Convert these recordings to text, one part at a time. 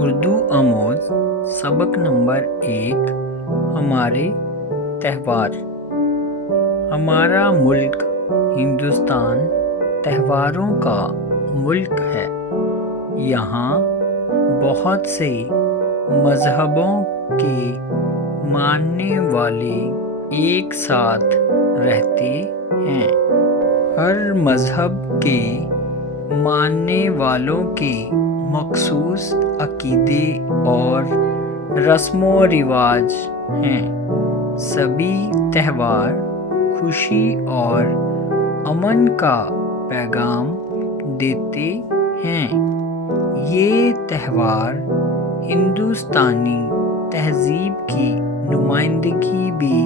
اردو آموز سبق نمبر 1 ہمارے تہوار۔ ہمارا ملک ہندوستان تہواروں کا ملک ہے۔ یہاں بہت سے مذہبوں کے ماننے والے ایک ساتھ رہتے ہیں۔ ہر مذہب کے ماننے والوں کے مخصوص عقیدے اور رسم و رواج ہیں۔ سبھی تہوار خوشی اور امن کا پیغام دیتے ہیں۔ یہ تہوار ہندوستانی تہذیب کی نمائندگی بھی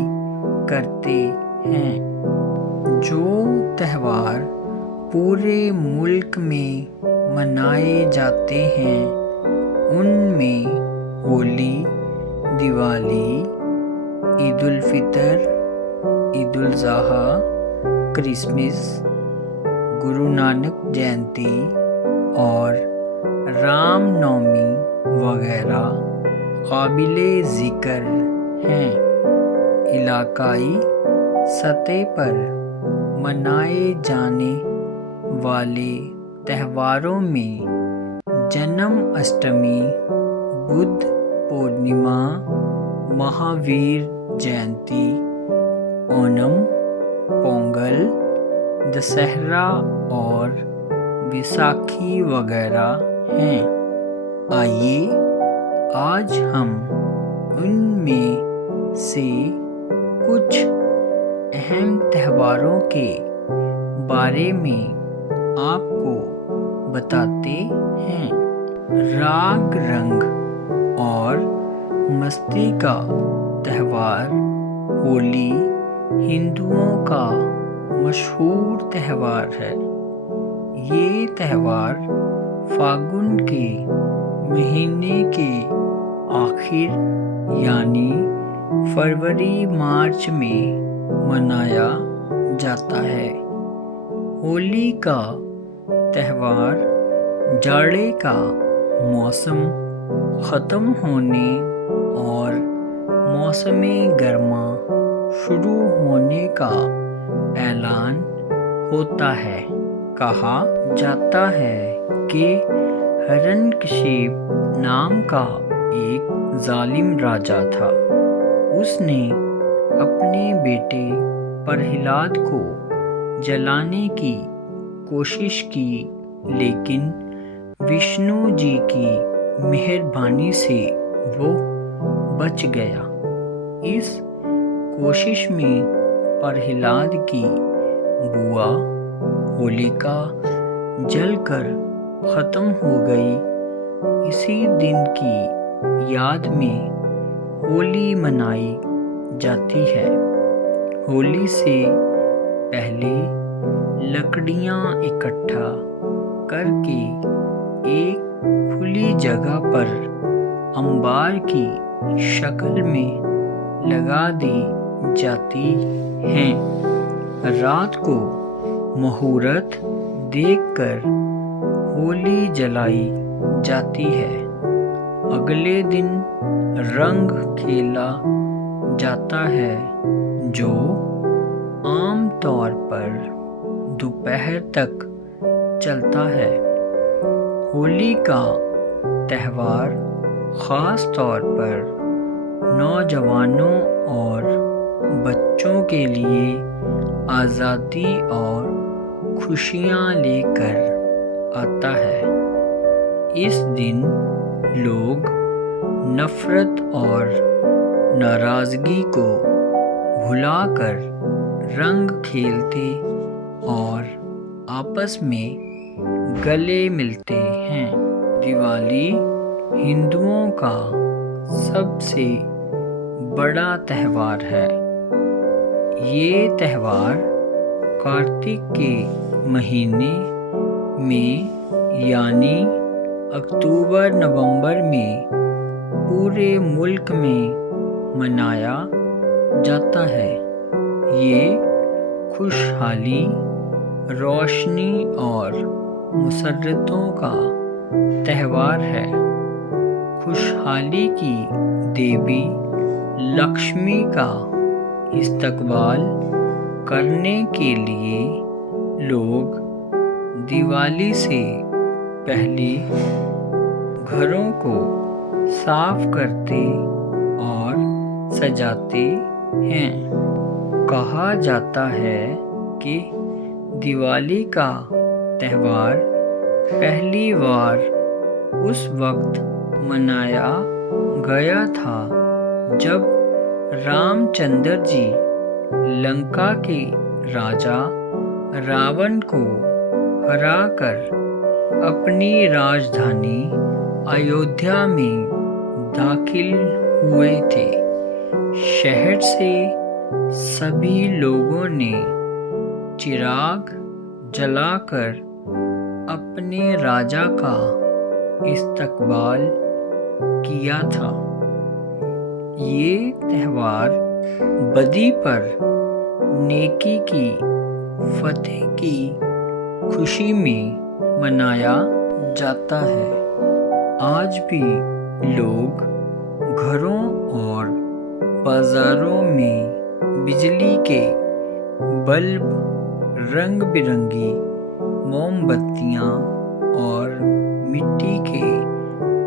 کرتے ہیں۔ جو تہوار پورے ملک میں منائے جاتے ہیں ان میں ہولی، دیوالی، عید الفطر، عید الاضحیٰ، کرسمس، گرو نانک جینتی اور رام نومی وغیرہ قابل ذکر ہیں۔ علاقائی سطح پر منائے جانے والے تہواروں میں جنم اشٹمی، بدھ پورنیما، مہاویر جینتی، اونم، پونگل، دسہرہ اور ویساکھی وغیرہ ہیں۔ آئیے آج ہم ان میں سے کچھ اہم تہواروں کے بارے میں آپ کو بتاتے ہیں۔ راگ رنگ اور مستی کا تہوار ہولی ہندوؤں کا مشہور تہوار ہے۔ یہ تہوار فاگن کے مہینے کے آخر یعنی فروری مارچ میں منایا جاتا ہے۔ ہولی کا تہوار جاڑے کا موسم ختم ہونے اور موسم گرما شروع ہونے کا اعلان ہوتا ہے۔ کہا جاتا ہے کہ ہرنکشیپ نام کا ایک ظالم راجا تھا۔ اس نے اپنے بیٹے پرہلاد کو جلانے کی کوشش کی لیکن وشنو جی کی مہربانی سے وہ بچ گیا۔ اس کوشش میں پرہلاد کی بوا ہولیکا جل کر ختم ہو گئی۔ اسی دن کی یاد میں ہولی منائی جاتی ہے۔ ہولی سے پہلے لکڑیاں اکٹھا کر کے ایک کھلی جگہ پر انبار کی شکل میں لگا دی جاتی ہیں۔ رات کو مہورت دیکھ کر ہولی جلائی جاتی ہے۔ اگلے دن رنگ کھیلا جاتا ہے جو عام طور پر دوپہر تک چلتا ہے۔ ہولی کا تہوار خاص طور پر نوجوانوں اور بچوں کے لیے آزادی اور خوشیاں لے کر آتا ہے۔ اس دن لوگ نفرت اور ناراضگی کو بھلا کر رنگ کھیلتے اور آپس میں گلے ملتے ہیں۔ دیوالی ہندوؤں کا سب سے بڑا تہوار ہے۔ یہ تہوار کارتک کے مہینے میں یعنی اکتوبر نومبر میں پورے ملک میں منایا جاتا ہے۔ یہ خوشحالی، روشنی اور مسرتوں کا تہوار ہے۔ خوشحالی کی دیوی لکشمی کا استقبال کرنے کے لیے لوگ دیوالی سے پہلے گھروں کو صاف کرتے اور سجاتے ہیں۔ کہا جاتا ہے کہ دیوالی کا تہوار پہلی بار اس وقت منایا گیا تھا جب رام چندر جی لنکا کے راجا راون کو ہرا کر اپنی راجدھانی ایودھیا میں داخل ہوئے تھے۔ شہر سے سبھی لوگوں نے چراغ جلا کر اپنے راجا کا استقبال کیا تھا۔ یہ تہوار بدی پر نیکی کی فتح کی خوشی میں منایا جاتا ہے۔ آج بھی لوگ گھروں اور بازاروں میں بجلی کے بلب، رنگ برنگی موم بتیاں اور مٹی کے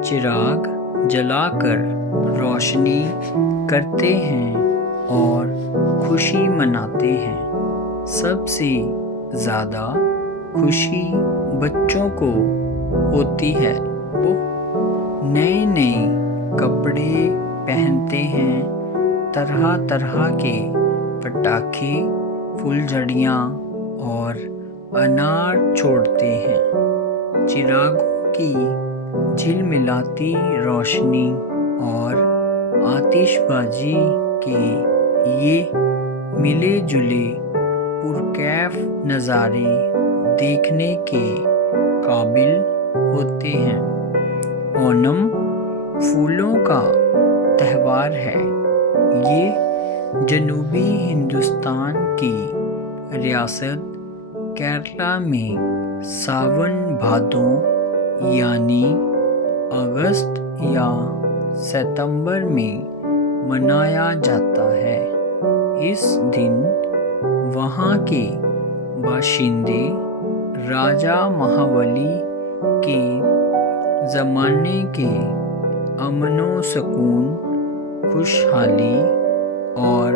چراغ جلا کر روشنی کرتے ہیں اور خوشی مناتے ہیں۔ سب سے زیادہ خوشی بچوں کو ہوتی ہے۔ وہ نئے نئے کپڑے پہنتے ہیں، طرح طرح کے پٹاخے، پھلجھڑیاں اور انار چھوڑتے ہیں۔ چراغوں کی جھلملاتی روشنی اور آتش بازی کے یہ ملے جلے پرکیف نظارے دیکھنے کے قابل ہوتے ہیں۔ اونم پھولوں کا تہوار ہے۔ یہ جنوبی ہندوستان کی ریاست کیرلا میں ساون بھادوں یعنی اگست یا ستمبر میں منایا جاتا ہے۔ اس دن وہاں کے باشندے راجا مہابلی کے زمانے کے امن و سکون، خوشحالی اور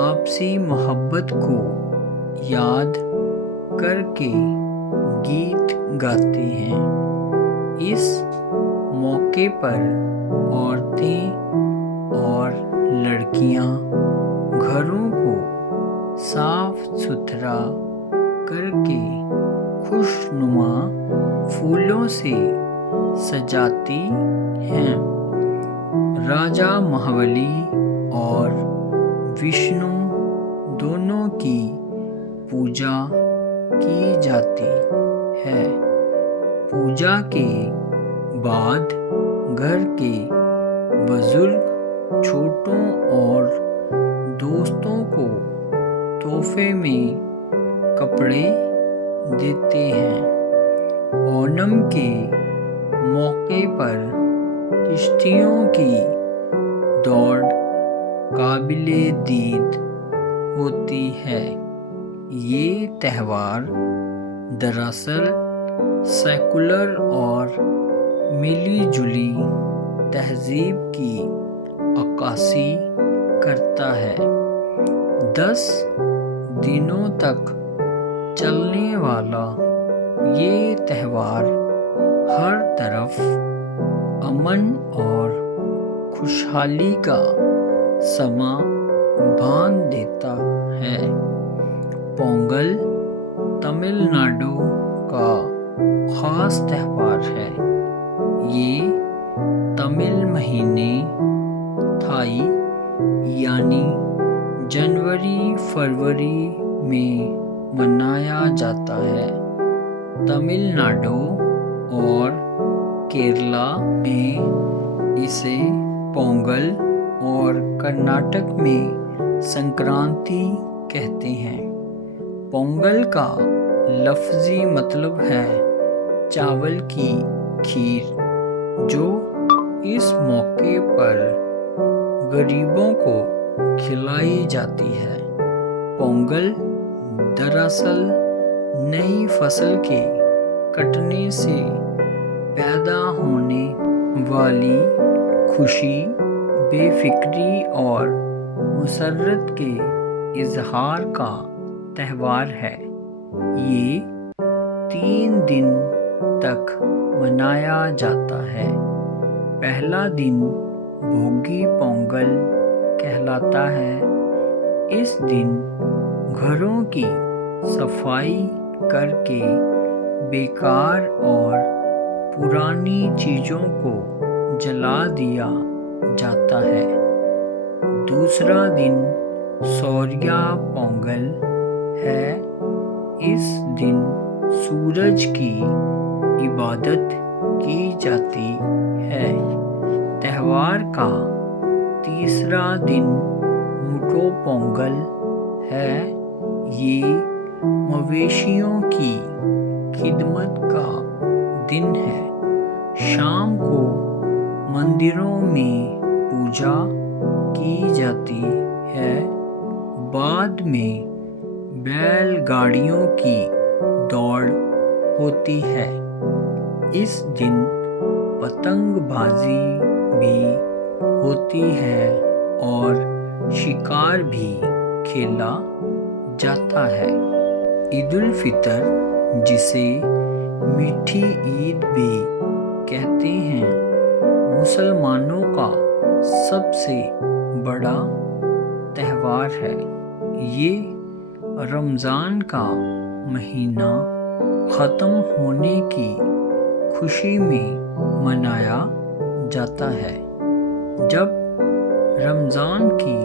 آپسی محبت کو یاد کر کے گیت گاتے ہیں۔ اس موقع پر عورتیں اور لڑکیاں گھروں کو صاف ستھرا کر کے خوشنما پھولوں سے سجاتی ہیں۔ راجا مہابلی اور وشنو دونوں کی پوجا کی جاتی ہے۔ پوجا کے بعد گھر کے بزرگ چھوٹوں اور دوستوں کو تحفے میں کپڑے دیتے ہیں۔ اونم کے موقع پر کشتیوں کی دوڑ قابل دید ہوتی ہے۔ یہ تہوار دراصل سیکولر اور ملی جلی تہذیب کی عکاسی کرتا ہے۔ 10 دنوں تک چلنے والا یہ تہوار ہر طرف امن اور خوشحالی کا سماں باندھ دیتا ہے۔ پونگل تمل ناڈو کا خاص تہوار ہے۔ یہ تمل مہینے تھائی یعنی جنوری فروری میں منایا جاتا ہے۔ تمل ناڈو اور کیرلا میں اسے پونگل اور کرناٹک میں سنکرانتی کہتے ہیں۔ پونگل کا لفظی مطلب ہے چاول کی کھیر، جو اس موقع پر غریبوں کو کھلائی جاتی ہے۔ پونگل دراصل نئی فصل کے کٹنے سے پیدا ہونے والی خوشی، بے فکری اور مسرت کے اظہار کا تہوار ہے۔ یہ 3 دن تک منایا جاتا ہے۔ پہلا دن بھوگی پونگل کہلاتا ہے۔ اس دن گھروں کی صفائی کر کے بیکار اور پرانی چیزوں کو جلا دیا جاتا ہے۔ دوسرا دن سوریہ پونگل ہے۔ اس دن سورج کی عبادت کی جاتی ہے۔ تہوار کا تیسرا دن موٹو پونگل ہے۔ یہ مویشیوں کی خدمت کا دن ہے۔ شام کو مندروں میں پوجا کی جاتی ہے۔ بعد میں بیل گاڑیوں کی دوڑ ہوتی ہے۔ اس دن پتنگ بازی بھی ہوتی ہے اور شکار بھی کھیلا جاتا ہے۔ عید الفطر، جسے میٹھی عید بھی کہتے ہیں، مسلمانوں کا سب سے بڑا تہوار ہے۔ یہ رمضان کا مہینہ ختم ہونے کی خوشی میں منایا جاتا ہے۔ جب رمضان کی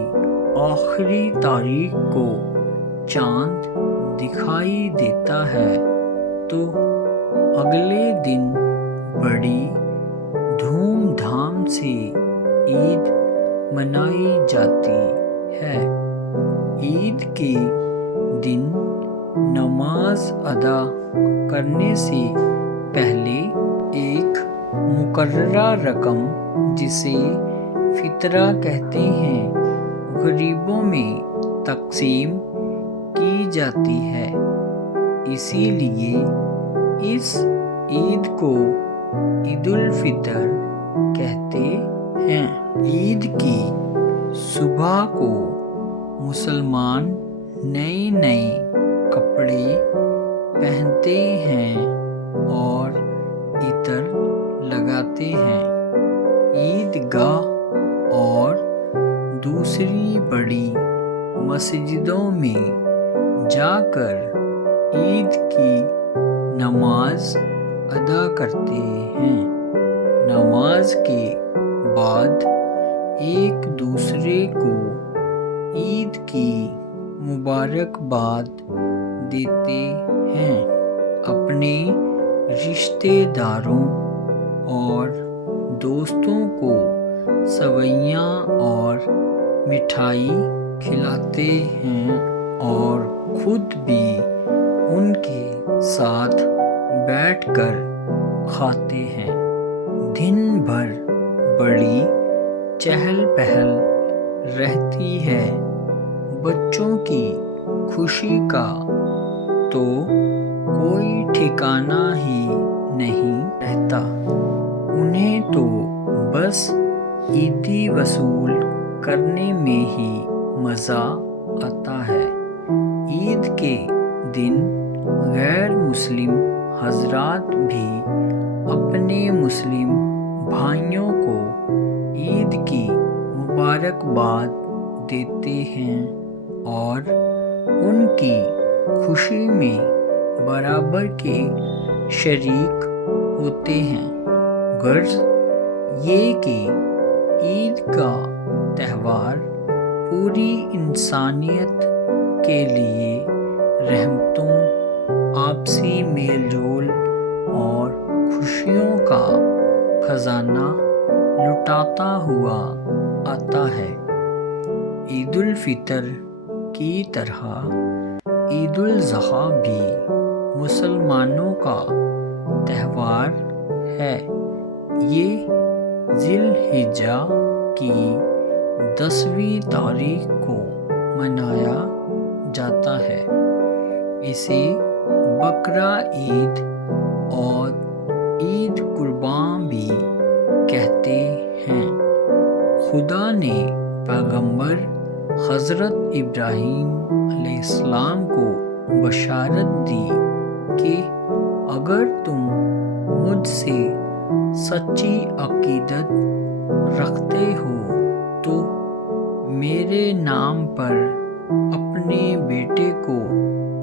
آخری تاریخ کو چاند دکھائی دیتا ہے تو اگلے دن بڑی دھوم دھام سے عید منائی جاتی ہے۔ عید کے دن نماز ادا کرنے سے پہلے ایک مقررہ رقم، جسے فطرہ کہتے ہیں، غریبوں میں تقسیم کی جاتی ہے۔ اسی لیے اس عید کو عید الفطر کہتے ہیں۔ عید کی صبح کو مسلمان نئے کپڑے پہنتے ہیں اور عطر لگاتے ہیں۔ عیدگاہ اور دوسری بڑی مسجدوں میں جا کر عید کی نماز ادا کرتے ہیں۔ نماز کے بعد ایک دوسرے کو عید کی مبارکباد دیتے ہیں۔ اپنے رشتہ داروں اور دوستوں کو سوئیاں اور مٹھائی کھلاتے ہیں اور خود بھی ان کے ساتھ بیٹھ کر کھاتے ہیں۔ دن بھر بڑی چہل پہل رہتی ہے۔ بچوں کی خوشی کا تو کوئی ٹھکانہ ہی نہیں رہتا۔ انہیں تو بس عیدی وصول کرنے میں ہی مزہ آتا ہے۔ عید کے دن غیر مسلم حضرات بھی اپنے مسلم بھائیوں کو عید کی مبارکباد دیتے ہیں اور ان کی خوشی میں برابر کے شریک ہوتے ہیں۔ غرض یہ کہ عید کا تہوار پوری انسانیت کے لیے رحمتوں، آپسی میل جول اور خوشیوں کا خزانہ لٹاتا ہوا آتا ہے۔ عید الفطر کی طرح عید الاضحیٰ بھی مسلمانوں کا تہوار ہے۔ یہ ذی الحجہ کی 10ویں تاریخ کو منایا جاتا ہے۔ اسے بقرہ عید اور عید قربان بھی کہتے ہیں۔ خدا نے پیغمبر حضرت ابراہیم علیہ السلام کو بشارت دی کہ اگر تم مجھ سے سچی عقیدت رکھتے ہو تو میرے نام پر اپنے بیٹے کو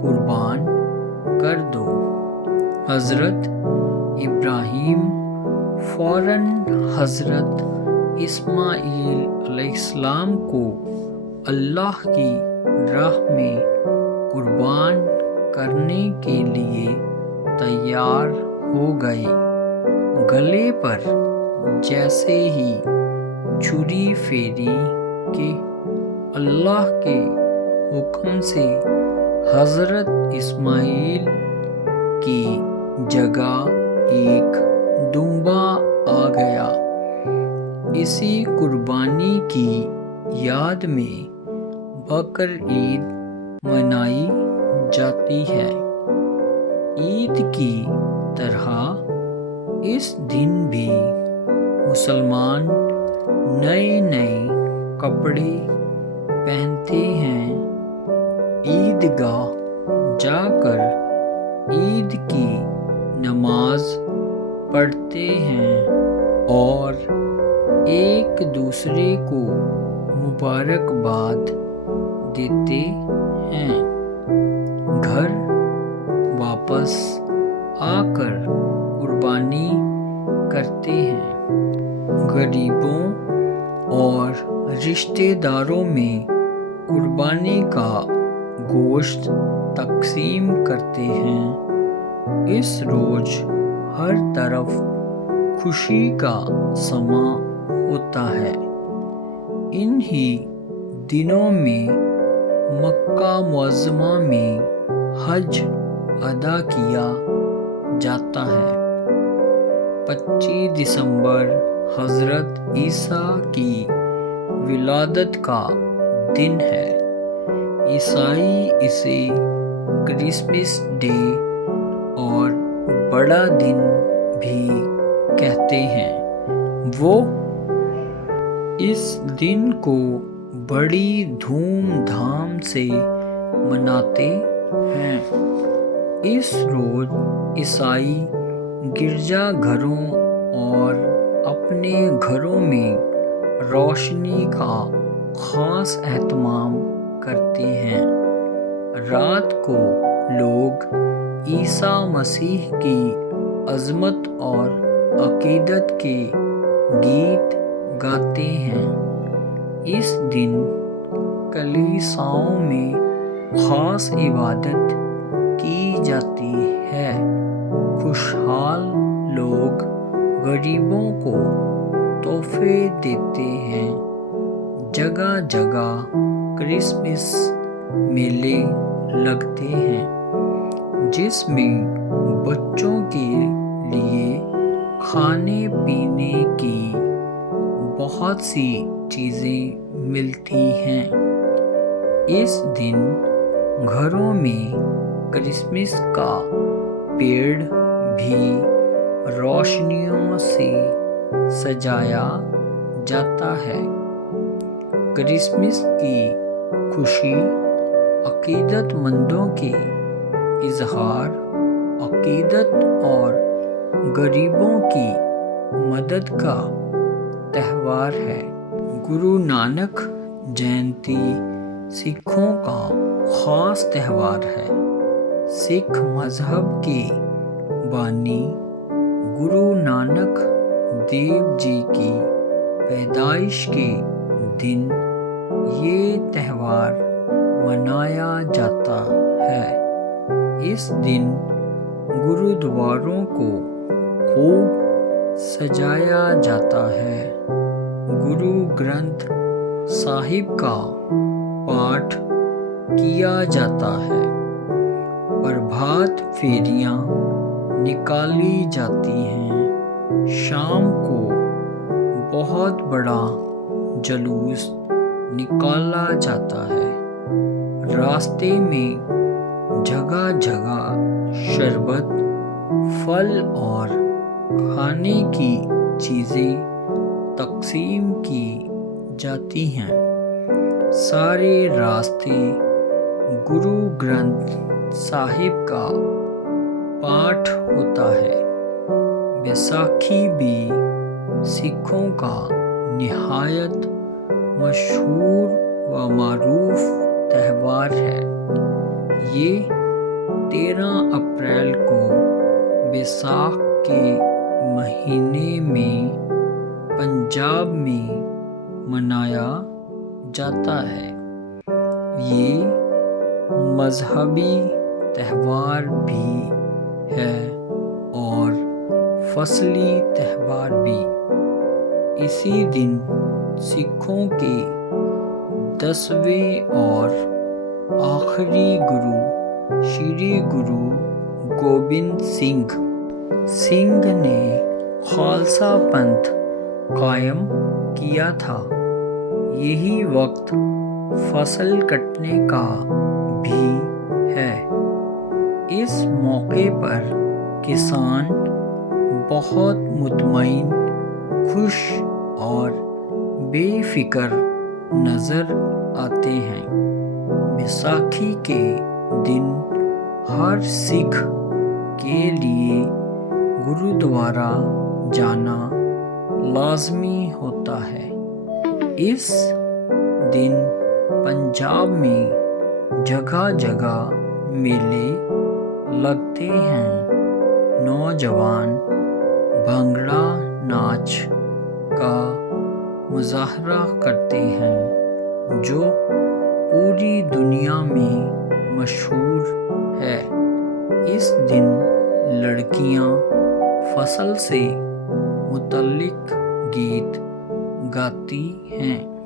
قربان کر دو۔ حضرت ابراہیم فوراً حضرت اسماعیل علیہ السلام کو اللہ کی راہ میں قربان کرنے کے لیے تیار ہو گئے۔ گلے پر جیسے ہی چھری پھیری کہ اللہ کے حکم سے حضرت اسماعیل کی جگہ ایک دمبا آ گیا۔ اسی قربانی کی یاد میں بقر عید منائی جاتی ہے۔ عید کی طرح اس دن بھی مسلمان نئے کپڑے پہنتے ہیں، عیدگاہ جا کر عید کی نماز پڑھتے ہیں اور ایک دوسرے کو مبارکباد دیتے ہیں۔ گھر واپس آ کر قربانی کرتے ہیں۔ غریبوں اور رشتہ داروں میں قربانی کا گوشت تقسیم کرتے ہیں۔ اس روز ہر طرف خوشی کا سما ہوتا ہے۔ انہی دنوں میں مکہ معظمہ میں حج ادا کیا جاتا ہے۔ 25 دسمبر حضرت عیسیٰ کی ولادت کا دن ہے۔ عیسائی اسے کرسمس ڈے اور بڑا دن بھی کہتے ہیں۔ وہ اس دن کو بڑی دھوم دھام سے مناتے ہیں۔ اس روز عیسائی گرجا گھروں اور اپنے گھروں میں روشنی کا خاص اہتمام کرتے ہیں۔ رات کو لوگ عیسیٰ مسیح کی عظمت اور عقیدت کے گیت گاتے ہیں۔ اس دن کلیساؤں میں خاص عبادت کی جاتی ہے۔ خوشحال لوگ غریبوں کو تحفے دیتے ہیں۔ جگہ جگہ کرسمس میلے لگتے ہیں جس میں بچوں کے لیے کھانے پینے کی بہت سی چیزیں ملتی ہیں۔ اس دن گھروں میں کرسمس کا پیڑ بھی روشنیوں سے سجایا جاتا ہے۔ کرسمس کی خوشی عقیدت مندوں کے اظہار عقیدت اور غریبوں کی مدد کا تہوار ہے۔ گرو نانک جینتی سکھوں کا خاص تہوار ہے۔ سکھ مذہب کے بانی گرو نانک دیو جی کی پیدائش کے دن یہ تہوار منایا جاتا ہے۔ اس دن گرودواروں کو خوب سجایا جاتا ہے۔ گرو گرنتھ صاحب کا پاٹھ کیا جاتا ہے۔ پربھات پھیریاں نکالی جاتی ہیں۔ شام کو بہت بڑا جلوس نکالا جاتا ہے۔ راستے میں جگہ جگہ شربت، پھل اور کھانے کی چیزیں تقسیم کی جاتی ہیں۔ سارے راستے گرو گرنتھ صاحب کا پاٹھ ہوتا ہے۔ بیساکھی بھی سکھوں کا نہایت مشہور و معروف تہوار ہے۔ یہ 13 اپریل کو بیساکھ کے مہینے میں پنجاب میں منایا جاتا ہے۔ یہ مذہبی تہوار بھی ہے اور فصلی تہوار بھی۔ اسی دن سکھوں کے 10ویں اور آخری گرو شری گرو گوبند سنگھ نے خالصہ پنتھ قائم کیا تھا۔ یہی وقت فصل کٹنے کا بھی ہے۔ اس موقع پر کسان بہت مطمئن، خوش اور بے فکر نظر آتے ہیں۔ بیساکھی کے دن ہر سکھ کے لیے گرودوارا جانا لازمی ہوتا ہے۔ اس دن پنجاب میں جگہ جگہ میلے لگتے ہیں۔ نوجوان بھنگڑا ناچ کا مظاہرہ کرتے ہیں جو پوری دنیا میں مشہور ہے۔ اس دن لڑکیاں فصل سے متعلق گیت گاتی ہیں۔